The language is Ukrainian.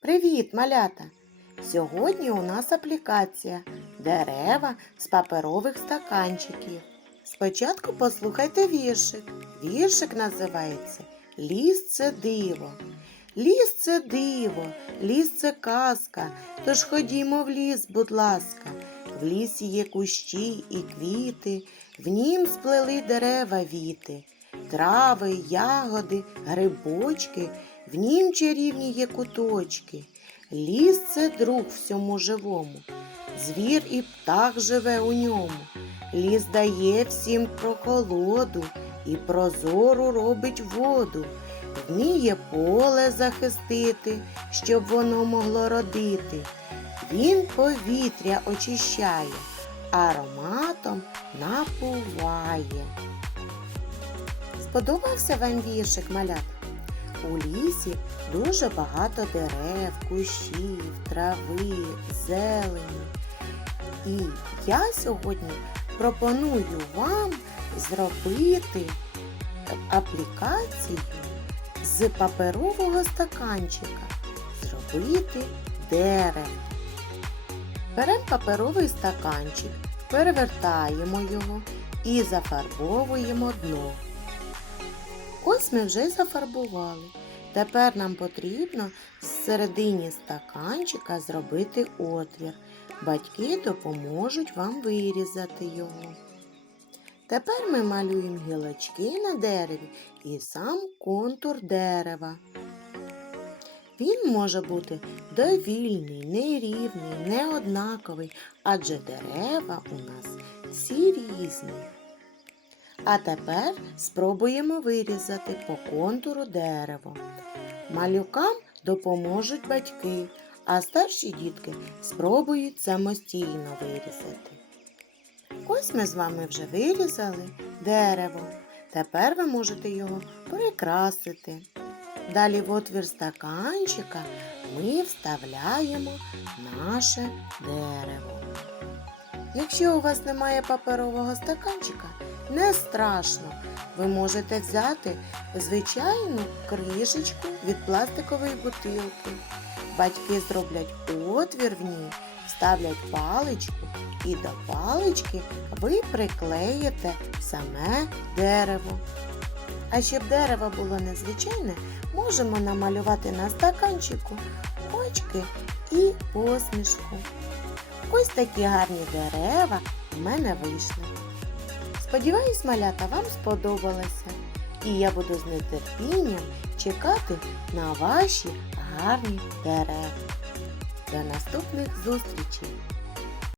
Привіт, малята! Сьогодні у нас аплікація Дерева з паперових стаканчиків. Спочатку послухайте віршик. Віршик називається Ліс це диво. Ліс це диво, ліс це казка. Тож ходімо в ліс, будь ласка. В лісі є кущі і квіти, в нім сплели дерева віти, трави, ягоди, грибочки, в нім чарівні є куточки. Ліс це друг всьому живому, звір і птах живе у ньому. Ліс дає всім прохолоду і прозору робить воду, вміє поле захистити, щоб воно могло родити. Він повітря очищає, ароматом напуває. Сподобався вам віршик, малята? У лісі дуже багато дерев, кущів, трави, зелені. І я сьогодні пропоную вам зробити аплікацію з паперового стаканчика. Зробити дерево. Беремо паперовий стаканчик, перевертаємо його і зафарбовуємо дно. Ось ми вже зафарбували. Тепер нам потрібно всередині стаканчика зробити отвір. Батьки допоможуть вам вирізати його. Тепер ми малюємо гілочки на дереві і сам контур дерева. Він може бути довільний, нерівний, неоднаковий, адже дерева у нас всі різні. А тепер спробуємо вирізати по контуру дерево. Малюкам допоможуть батьки, а старші дітки спробують самостійно вирізати. Ось ми з вами вже вирізали дерево. Тепер ви можете його прикрасити. Далі в отвір стаканчика ми вставляємо наше дерево. Якщо у вас немає паперового стаканчика, не страшно. Ви можете взяти звичайну кришечку від пластикової бутилки. Батьки зроблять отвір в ній, вставлять паличку і до палички ви приклеїте саме дерево. А щоб дерево було незвичайне, можемо намалювати на стаканчику очки і посмішку. Ось такі гарні дерева в мене вийшли. Сподіваюсь, малята вам сподобалося, і я буду з нетерпінням чекати на ваші гарні дерева. До наступних зустрічей!